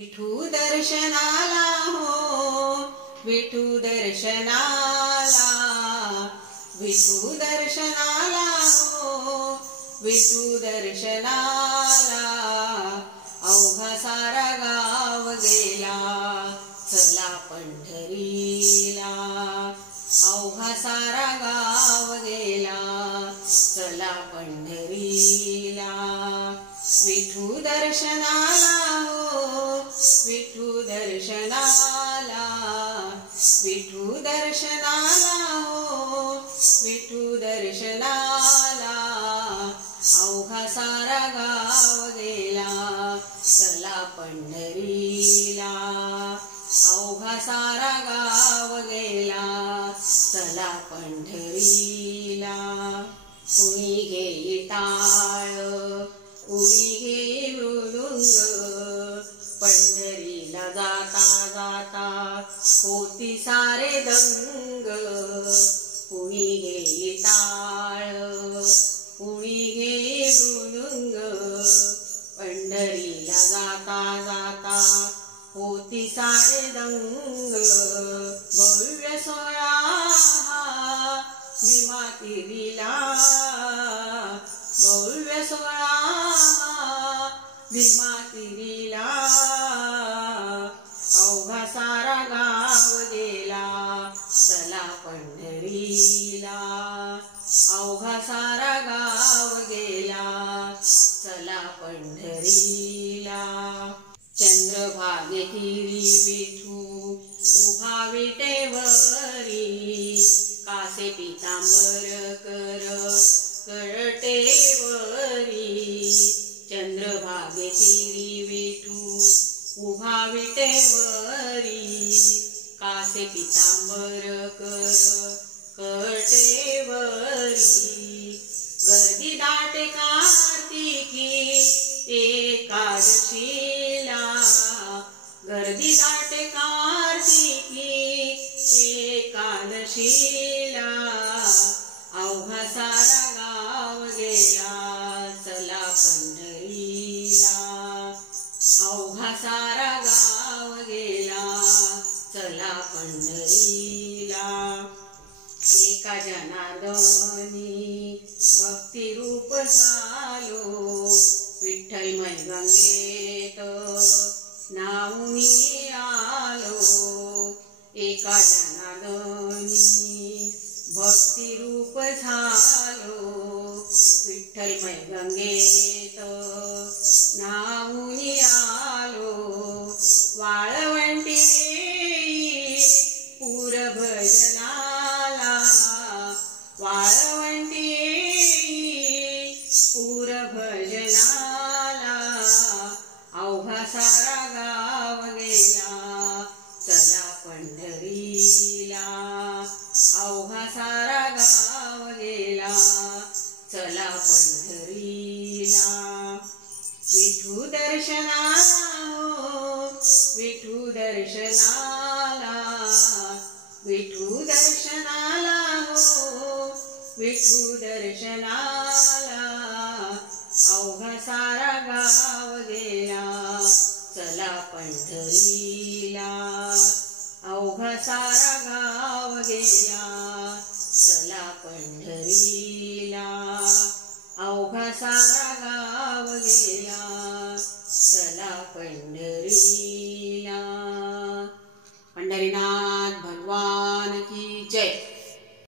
विठू दर्शनाला हो, विठू दर्शनाला, विठू दर्शनाला हो, विठू दर्शनाला। अवघा सारा गाव गेला चला पंढरीला, अवघा सारा गाव गेला चला पंढरीला। विठू दर्शनाला हो, विठू दर्शनाला, विठू दर्शनाला हो, विठू दर्शनाला। अवघा सारा गाव गेला चला पंढरीला, अवघा सारा गाव गेला चला पंढरीला। कुणी घेई टाळ, कुणी घेई मृदुंग, पंढरीला जाता जाता होती सारे दंग। कुणी घेई टाळ, कुणी घेई मृदुंग, पंढरीला जाता जाता होती सारे दंग। भव्य सोहळा हा भीमा तिरीला, भव्य सोहळा हा भीमा तिरीला। अवघा सारा गाव गेला चला पंढरीला, अवघा सारा गाव गेला चला पंढरीला। चंद्रभागेतीरी विठू उभा विटेवरी, कासे पितांबर कर कळटेवरी। चंद्रभागेतीरी विठू उभा विटेवरी, कासे पितांबर कर कळटेवरी। गर्दी दाटे कार्तिकी एकादशीला, गर्दी दाटे कार्तिकी एकादशीला। अवघा सारा गाव गेला चला पंढरीला, अवघा सारा गाव गेला चला पंढरीला। एका जनार्दनी भक्ती रूप झालो, विठ्ठलमय गंगेत नाऊनी आलो। एका जनार्दनी भक्ती रूप झालो, विठ्ठलमय गंगेत नाऊनी आलो। वाळवंटी पूर भजनाला, वाळवंटी पूर भजनाला। अवघा सारा गाव गेला चला पंढरीला, अवघा सारा गाव गेला चला पंढरीला। विठू दर्शनाला हो, विठू दर्शनाला, विठू दर्शनाला हो, विठू दर्शनाला। अवघा सारा गाव गेला चला पंढरीला, अवघा सारा गाव गेला चला पंढरीला, अवघा सारा गाव गेला चला पंढरीला। पंढरीनाथ भगवान की जय।